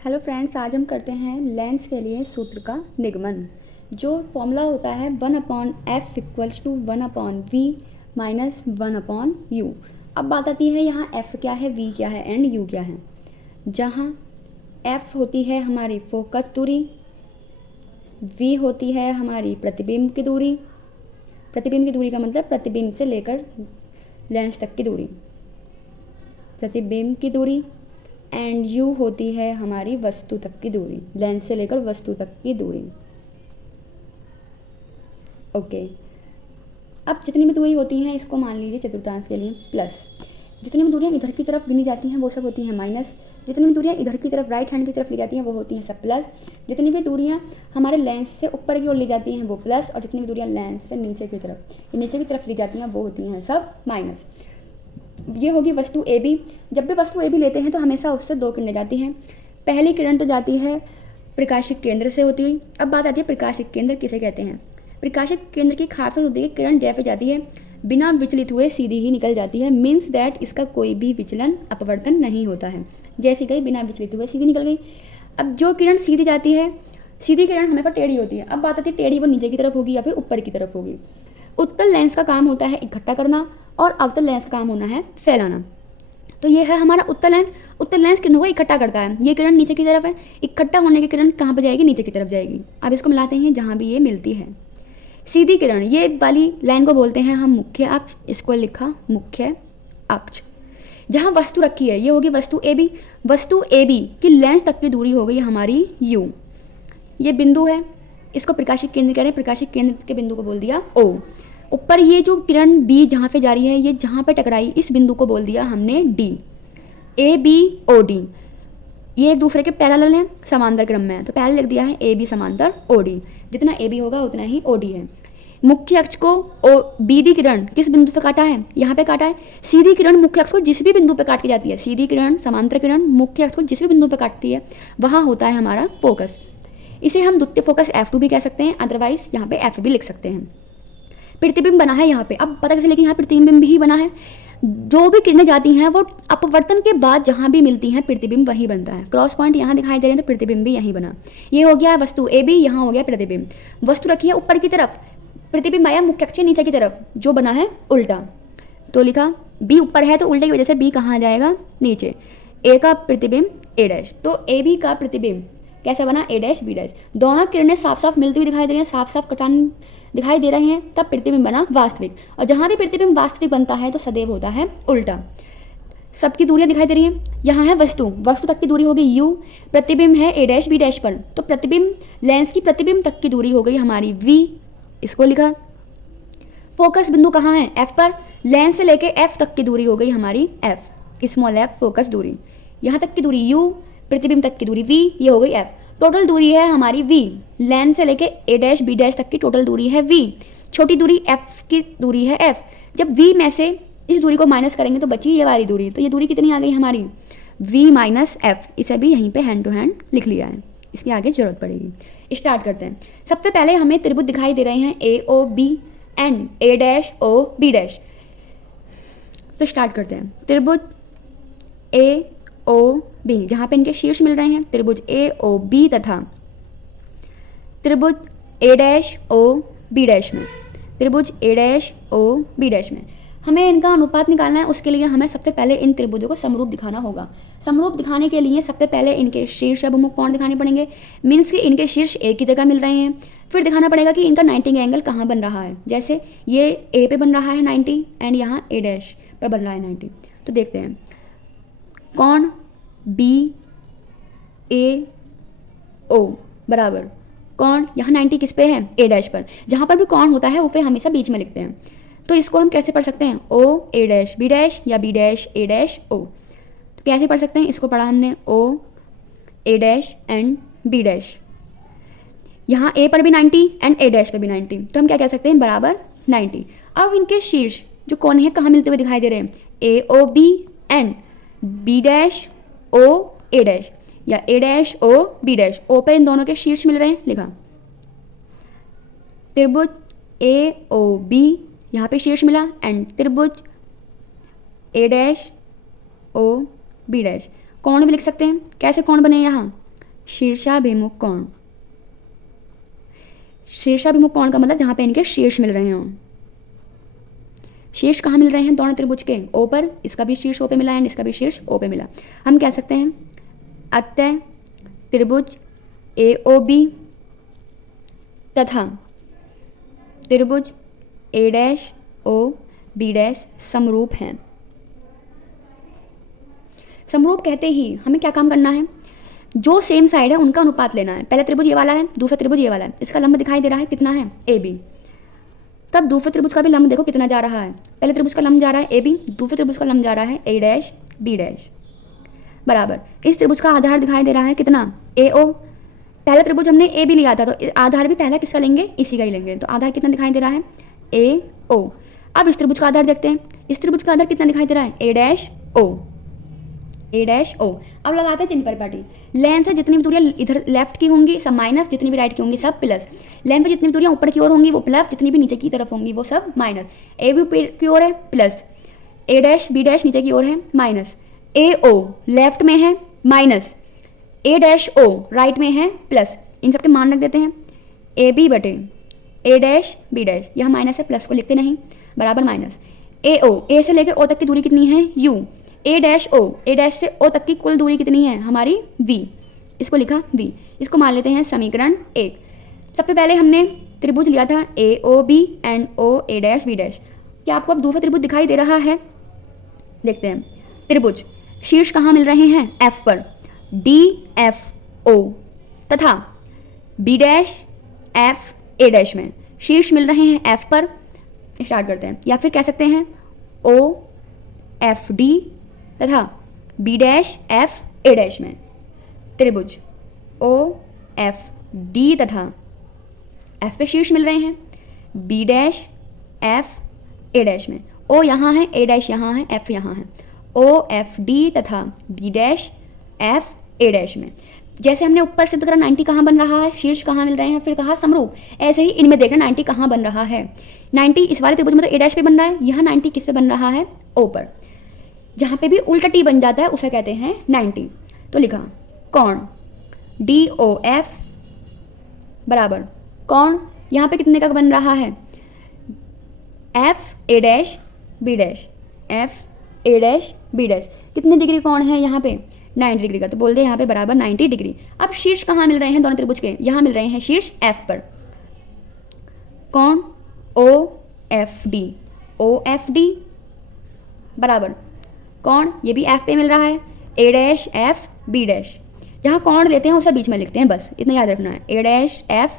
Hello friends, आज हम करते हैं लेंस के लिए सूत्र का निगमन। जो फॉर्मूला होता है 1/f equals to 1/v minus 1/u। अब बात आती है यहाँ f क्या है, v क्या है एंड u क्या है। जहाँ f होती है हमारी फोकस दूरी, v होती है हमारी प्रतिबिंब की दूरी। प्रतिबिंब की दूरी का मतलब प्रतिबिंब से लेकर लेंस तक की दूरी, प्रतिबिंब की दूरी। एंड u होती है हमारी वस्तु तक की दूरी, लेंस से लेकर वस्तु तक की दूरी। ओके, अब जितनी भी दूरी होती हैं इसको मान लीजिए चतुर्थांश के लिए प्लस। जितनी भी दूरियां इधर की तरफ गिनी जाती हैं वो सब होती हैं माइनस। जितनी भी दूरियां इधर की तरफ राइट हैंड की तरफ ली जाती हैं वो होती हैं सब प्लस। जितनी भी दूरियां हमारे लेंस से ऊपर की ओर ली जाती हैं वो प्लस, और जितनी भी दूरियां लेंस से नीचे की तरफ ली जाती हैं वो होती हैं सब माइनस। ये होगी वस्तु ए बी। जब भी वस्तु ए बी लेते हैं तो हमेशा उससे दो किरणें जाती हैं। पहली किरण तो जाती है प्रकाशिक केंद्र से होती हुई। अब बात आती है प्रकाशिक केंद्र किसे कहते हैं। प्रकाशिक केंद्र की खासियत होती है किरण जैसे जाती है बिना विचलित हुए सीधी ही निकल जाती है। मीन्स दैट इसका कोई भी विचलन अपवर्तन नहीं होता है। जैसी गई बिना विचलित हुए सीधी निकल गई। अब जो किरण सीधी जाती है, सीधी किरण हमेशा टेढ़ी होती है। अब बात आती है टेढ़ी वो नीचे की तरफ होगी या फिर ऊपर की तरफ होगी। उत्तल लेंस का काम होता है इकट्ठा करना और अवतल लेंस का काम होना है फैलाना। तो ये है हमारा उत्तल लेंस। उत्तल लेंस किरणों को इकट्ठा करता है। ये किरण नीचे की तरफ है, इकट्ठा होने की किरण कहाँ पर जाएगी, नीचे की तरफ जाएगी। अब इसको मिलाते हैं जहाँ भी ये मिलती है। सीधी किरण, ये वाली लाइन को बोलते हैं हम मुख्य अक्ष। इसको लिखा मुख्य अक्ष। जहाँ वस्तु रखी है ये होगी वस्तु ए बी। वस्तु ए बी की लेंस तक की दूरी हो गई हमारी यू। ये बिंदु है, इसको प्रकाशिक केंद्र कह रहे हैं। प्रकाशिक केंद्र के बिंदु को बोल दिया ओ। ऊपर ये जो किरण बी जहाँ पे जा रही है, ये जहाँ पे टकराई इस बिंदु को बोल दिया हमने D. A B O D ये एक दूसरे के पैरेलल हैं, समांतर क्रम में है, तो पहले लिख दिया है ए बी समांतर ओ डी। जितना ए बी होगा उतना ही ओ डी है। मुख्य अक्ष को बी डी किरण किस बिंदु से काटा है, यहाँ पे काटा है। सीधी किरण मुख्य अक्ष को जिस भी बिंदु पे काट के जाती है, सीधी किरण समांतर किरण मुख्य अक्ष को जिस भी बिंदु पे काटती है वहाँ होता है हमारा फोकस। इसे हम द्वितीय फोकस F2 भी कह सकते हैं, अदरवाइज यहाँ पे F भी लिख सकते हैं। प्रतिबिंब बना है यहाँ पे। अब पता कैसे लेकिन यहाँ प्रतिबिंब ही बना है। जो भी किरणें जाती हैं वो अपवर्तन के बाद जहाँ भी मिलती हैं प्रतिबिंब वही बनता है। क्रॉस पॉइंट यहाँ दिखाई दे रहे हैं तो प्रतिबिंब भी यहीं बना। ये हो गया वस्तु ए बी, यहाँ हो गया प्रतिबिंब। वस्तु रखी है ऊपर की तरफ, प्रतिबिंब आया मुख्य अक्ष नीचे की तरफ, जो बना है उल्टा। तो लिखा बी ऊपर है तो उल्टे की वजह से बी कहाँ जाएगा, नीचे। ए का प्रतिबिंब ए डैश, तो ए बी का प्रतिबिंब कैसा बना, ए डैश बी डैश। दोनों किरणें साफ साफ मिलती हुई दिखाई दे रही हैं, साफ साफ कटान दिखाई दे रहे हैं, तब प्रतिबिंब बना वास्तविक। और जहाँ भी प्रतिबिंब वास्तविक बनता है तो सदैव होता है उल्टा। सबकी दूरियां दिखाई दे रही हैं। यहाँ है वस्तु, वस्तु तक की दूरी हो गई यू। प्रतिबिंब है ए डैश बी डैश पर, तो प्रतिबिंब लेंस की प्रतिबिंब तक की दूरी हो गई हमारी वी। इसको लिखा। फोकस बिंदु कहाँ है, एफ पर। लेंस से लेके एफ तक की दूरी हो गई हमारी एफ, स्मॉल एफ फोकस दूरी। यहाँ तक की दूरी यू, प्रतिबिंब तक की दूरी वी, ये हो गई एफ। टोटल दूरी है हमारी वी। लेंस से लेके ए डैश बी डैश तक की टोटल दूरी है वी। छोटी दूरी एफ की दूरी है एफ। जब वी में से इस दूरी को माइनस करेंगे तो बची ये वाली दूरी, तो ये दूरी कितनी आ गई हमारी, वी माइनस एफ। इसे भी यहीं पे हैंड टू हैंड लिख लिया है, इसकी आगे जरूरत पड़ेगी। स्टार्ट करते हैं। सबसे पहले हमें त्रिभुज दिखाई दे रहे हैं A O B and A dash O B dash. तो स्टार्ट करते हैं। त्रिभुज ए ओ बी, जहाँ पे इनके शीर्ष मिल रहे हैं, त्रिभुज ए ओ बी तथा त्रिभुज ए डैश ओ बी डैश में, त्रिभुज ए डैश ओ बी डैश में हमें इनका अनुपात निकालना है। उसके लिए हमें सबसे पहले इन त्रिभुजों को समरूप दिखाना होगा। समरूप दिखाने के लिए सबसे पहले इनके शीर्ष अभिमुख कोण दिखाने पड़ेंगे। मीन्स कि इनके शीर्ष एक ही जगह मिल रहे हैं। फिर दिखाना पड़ेगा कि इनका 90 एंगल कहाँ बन रहा है। जैसे ये ए पे बन रहा है 90 एंड यहाँ ए डैश पर बन रहा है 90। तो देखते हैं, कोण बी ए ओ बराबर कोण यहाँ 90 किस पे है, ए डैश पर। जहाँ पर भी कोण होता है वो पे हमेशा बीच में लिखते हैं। तो इसको हम कैसे पढ़ सकते हैं, ओ ए डैश बी डैश या बी डैश ए डैश ओ। तो कैसे पढ़ सकते हैं, इसको पढ़ा हमने ओ A dash and B dash. यहाँ ए पर भी 90 एंड ए डैश पर भी 90, तो हम क्या कह सकते हैं, बराबर 90। अब इनके शीर्ष जो कोण है कहाँ मिलते हुए दिखाई दे रहे हैं, A O B and B dash O A dash या A dash O B dash. O पे इन दोनों के शीर्ष मिल रहे हैं, लिखा। त्रिभुज ए ओ बी यहाँ पे शीर्ष मिला एंड त्रिभुज ए डैश ओ बी डैश। कोण भी लिख सकते हैं। कैसे कोण बने यहाँ, शीर्षाभिमुख कोण। शीर्षाभिमुख कोण का मतलब जहाँ पे इनके शीर्ष मिल रहे हों। शीर्ष कहाँ मिल रहे हैं दोनों त्रिभुज के? ओ पर। इसका भी शीर्ष ओ पे मिला एंड इसका भी शीर्ष ओ पे मिला। हम कह सकते हैं अतः त्रिभुज AOB तथा त्रिभुज A'OB' समरूप हैं। समरूप कहते ही हमें क्या काम करना है? जो सेम साइड है उनका अनुपात लेना है। पहला त्रिभुज ये वाला है, दूसरा त्रिभुज ये वाला है। इसका लंब दिखाई दे रहा है कितना है? AB। तब दूसरे त्रिभुज का भी लंब देखो कितना जा रहा है। पहले त्रिभुज का लंब जा रहा है AB, दूसरे त्रिभुज का लंब जा रहा है A', B' बराबर। इस त्रिभुज का आधार दिखाई दे रहा है कितना? AO। पहला त्रिभुज हमने AB लिया था तो आधार भी पहला किसका लेंगे? इसी का ही लेंगे। तो आधार कितना दिखाई दे रहा है? AO। अब इस त्रिभुज का आधार देखते हैं। इस त्रिभुज का आधार कितना दिखाई दे रहा है? A''O। अब लगाते हैं चिन्ह परिपाटी। लेंथ से जितनी भी दूरियां इधर लेफ्ट की होंगी सब माइनस, जितनी भी राइट की होंगी सब प्लस। लेंथ पे जितनी भी दूरियां ऊपर की ओर होंगी वो प्लस, जितनी भी नीचे की तरफ होंगी वो सब माइनस। A भी की ओर है प्लस, A', B' नीचे की ओर है माइनस, AO लेफ्ट में है माइनस, A''O राइट में है प्लस। इन सबके मान रख देते हैं। AB बटे A', B' यहाँ माइनस है, प्लस को लिखते नहीं, बराबर माइनस। AO, A से लेकर O तक की दूरी कितनी है? U। A''O, A' से O तक की कुल दूरी कितनी है हमारी? V। इसको लिखा V। इसको मान लेते हैं समीकरण 1। सबसे पहले हमने त्रिभुज लिया था AOB एंड OA', B'। क्या आपको अब दूसरा त्रिभुज दिखाई दे रहा है? देखते हैं। त्रिभुज शीर्ष कहाँ मिल रहे हैं? F पर। DFO तथा B', F, A' में शीर्ष मिल रहे हैं F पर। स्टार्ट करते हैं। या फिर कह सकते हैं OFD तथा B', F, A' में त्रिभुज OFD तथा F पे शीर्ष मिल रहे हैं B', F, A' में। O यहाँ है, A' यहाँ है, F यहाँ है। OFD तथा B', F, A' में। जैसे हमने ऊपर सिद्ध करा 90 कहाँ बन रहा है? शीर्ष कहाँ मिल रहे हैं, फिर कहा समरूप। ऐसे ही इनमें देखना 90 कहाँ बन रहा है। 90 इस वाले त्रिभुज में तो A' पे बन रहा है, यहाँ 90 किस पे बन रहा है? O पर। जहाँ पे भी उल्टा T बन जाता है उसे कहते हैं 90। तो लिखा कोण DOF बराबर कोण यहाँ पे कितने का बन रहा है? FA', B', FA', B'। कितने डिग्री कोण है यहाँ पे? 90 डिग्री का। तो बोल दे यहाँ पे बराबर 90 डिग्री। अब शीर्ष कहाँ मिल रहे हैं दोनों त्रिभुज के? यहाँ मिल रहे हैं शीर्ष F पर। कोण OFD, OFD बराबर कोण ये भी F पे मिल रहा है A', F, B'। जहाँ कोण लेते हैं उसे बीच में लिखते हैं, बस इतना याद रखना है। A', F,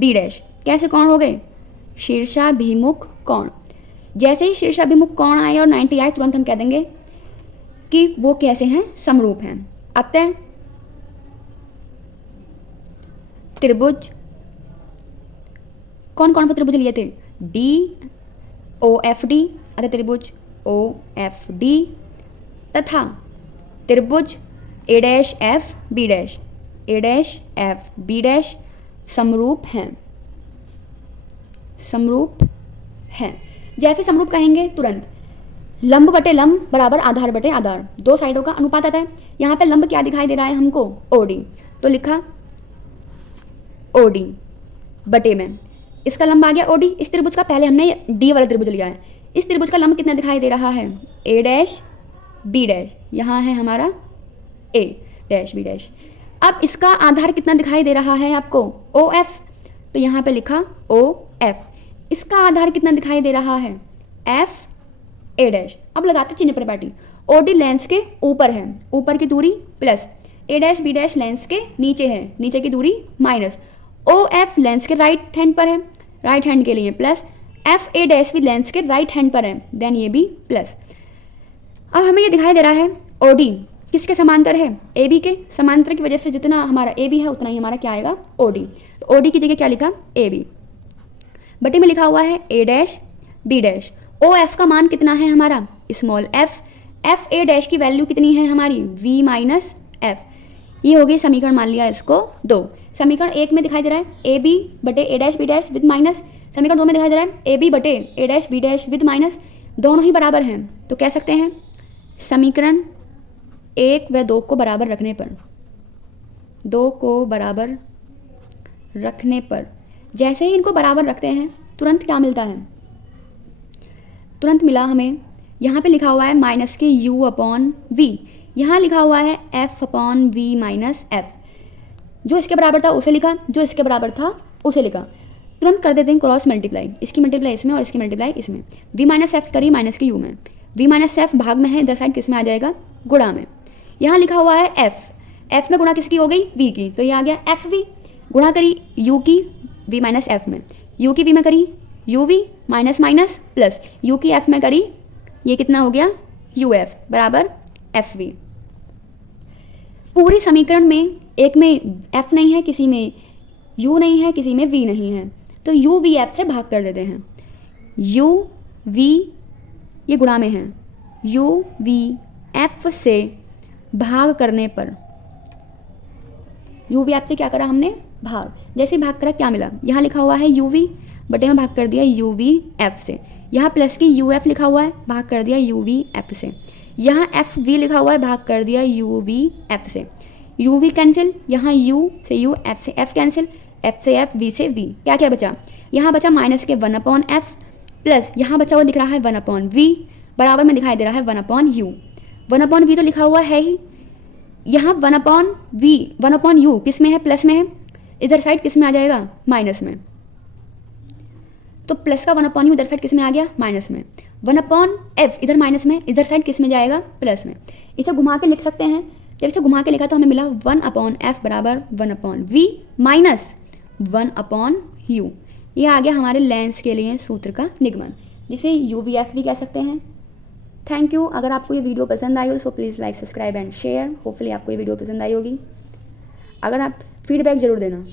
B'। कैसे कोण हो गए? शीर्षाभिमुख कोण। जैसे ही शीर्षाभिमुख कोण आए और 90 आए तुरंत हम कह देंगे कि वो कैसे हैं? समरूप हैं। अतः त्रिभुज कौन कौन से त्रिभुज लिए थे? DOFD अतः त्रिभुज OFD तथा त्रिभुज A', F, B', A', F, B' समरूप हैं। समरूप हैं। जैसे समरूप कहेंगे तुरंत लंब बटे लंब बराबर आधार बटे आधार, दो साइडों का अनुपात आता है। यहाँ पे लंब क्या दिखाई दे रहा है हमको? OD। तो लिखा OD बटे में इसका लंब आ गया OD। इस त्रिभुज का पहले हमने D वाला त्रिभुज लिया है। इस त्रिभुज का लंब कितना दिखाई दे रहा है? A', B'। यहाँ है हमारा A', B'। अब इसका आधार कितना दिखाई दे रहा है आपको? OF। तो यहाँ पे लिखा OF। इसका आधार कितना दिखाई दे रहा है? F, A'। अब लगाते चिन्ह परिपाटी। OD लेंस के ऊपर है, ऊपर की दूरी प्लस, A', B' लेंस के नीचे है, नीचे की दूरी माइनस। OF लेंस के राइट हैंड पर है, राइट हैंड के लिए प्लस। FA' भी लेंस के राइट हैंड पर है, देन ये भी प्लस। अब हमें ये दिखाई दे रहा है OD किसके समांतर है? AB के। समांतर की वजह से जितना हमारा AB है उतना ही हमारा क्या आएगा? OD। तो OD की जगह क्या लिखा? AB बटे में लिखा हुआ है A', B'। OF का मान कितना है हमारा? Small f। FA' की वैल्यू कितनी है हमारी? V minus F। ये हो गई समीकरण, मान लिया इसको 2। समीकरण 1 में दिखाई दे रहा है AB बटे A', B' विद माइनस। समीकरण 2 में दिखाई दे रहा है AB बटे A', B' विद माइनस। दोनों ही बराबर हैं तो कह सकते हैं समीकरण 1 व 2 को बराबर रखने पर दो को बराबर रखने पर, जैसे ही इनको बराबर रखते हैं तुरंत क्या मिलता है, तुरंत मिला हमें, यहाँ पे लिखा हुआ है माइनस के u अपॉन v, यहाँ लिखा हुआ है f upon v minus F. जो इसके बराबर था उसे लिखा, जो इसके बराबर था उसे लिखा। तुरंत कर देते हैं क्रॉस मल्टीप्लाई, इसकी मल्टीप्लाई इसमें और इसकी मल्टीप्लाई इसमें। v माइनस एफ करी माइनस के u में, v माइनस एफ भाग में है, इधर साइड किस में आ जाएगा, गुणा में। यहाँ लिखा हुआ है f, f में गुणा किसकी हो गई, v की, तो ये आ गया एफ वी। गुणा करी u की v माइनस एफ में, u की v में करी u v minus minus plus u की f में करी, ये कितना हो गया u f बराबर एफ वी। पूरी समीकरण में एक में f नहीं है, किसी में u नहीं है, किसी में v नहीं है, तो u v f से भाग कर देते हैं। u v ये गुणा में है, u v f से भाग करने पर, u v f से क्या करा हमने, भाग। जैसे भाग करा क्या मिला, यहाँ लिखा हुआ है u v, बटे में भाग कर दिया u v f से। यहाँ प्लस की u f लिखा हुआ है, भाग कर दिया u v f से। यहाँ f v लिखा हुआ है, भाग कर दिया u v f से। u v कैंसिल, यहाँ u से u, f से f कैंसिल, f से f, v से v। क्या क्या बचा, यहाँ बचा माइनस के 1 अपॉन f प्लस यहाँ बचा हुआ दिख रहा है 1 अपॉन v, बराबर में दिखाई दे रहा है 1 अपॉन u। 1 अपॉन v तो लिखा हुआ है ही, यहाँ 1 अपॉन v, 1 अपॉन u किस में है, प्लस में है, इधर साइड किस में आ जाएगा, माइनस में। तो प्लस का 1 अपॉन u इधर साइड किस में आ गया, माइनस में। 1 अपॉन f इधर माइनस में, इधर साइड किस में जाएगा, प्लस में। इसे घुमा के लिख सकते हैं, जब इसे घुमा के लिखा तो हमें मिला 1 अपॉन f बराबर 1 upon v minus 1 upon u। ये आ गया हमारे लेंस के लिए सूत्र का निगमन, जिसे u v f भी कह सकते हैं। Thank you. अगर आपको ये वीडियो पसंद आई हो so please like, subscribe and share. Hopefully आपको ये वीडियो पसंद आई होगी। अगर आप फीडबैक ज़रूर देना।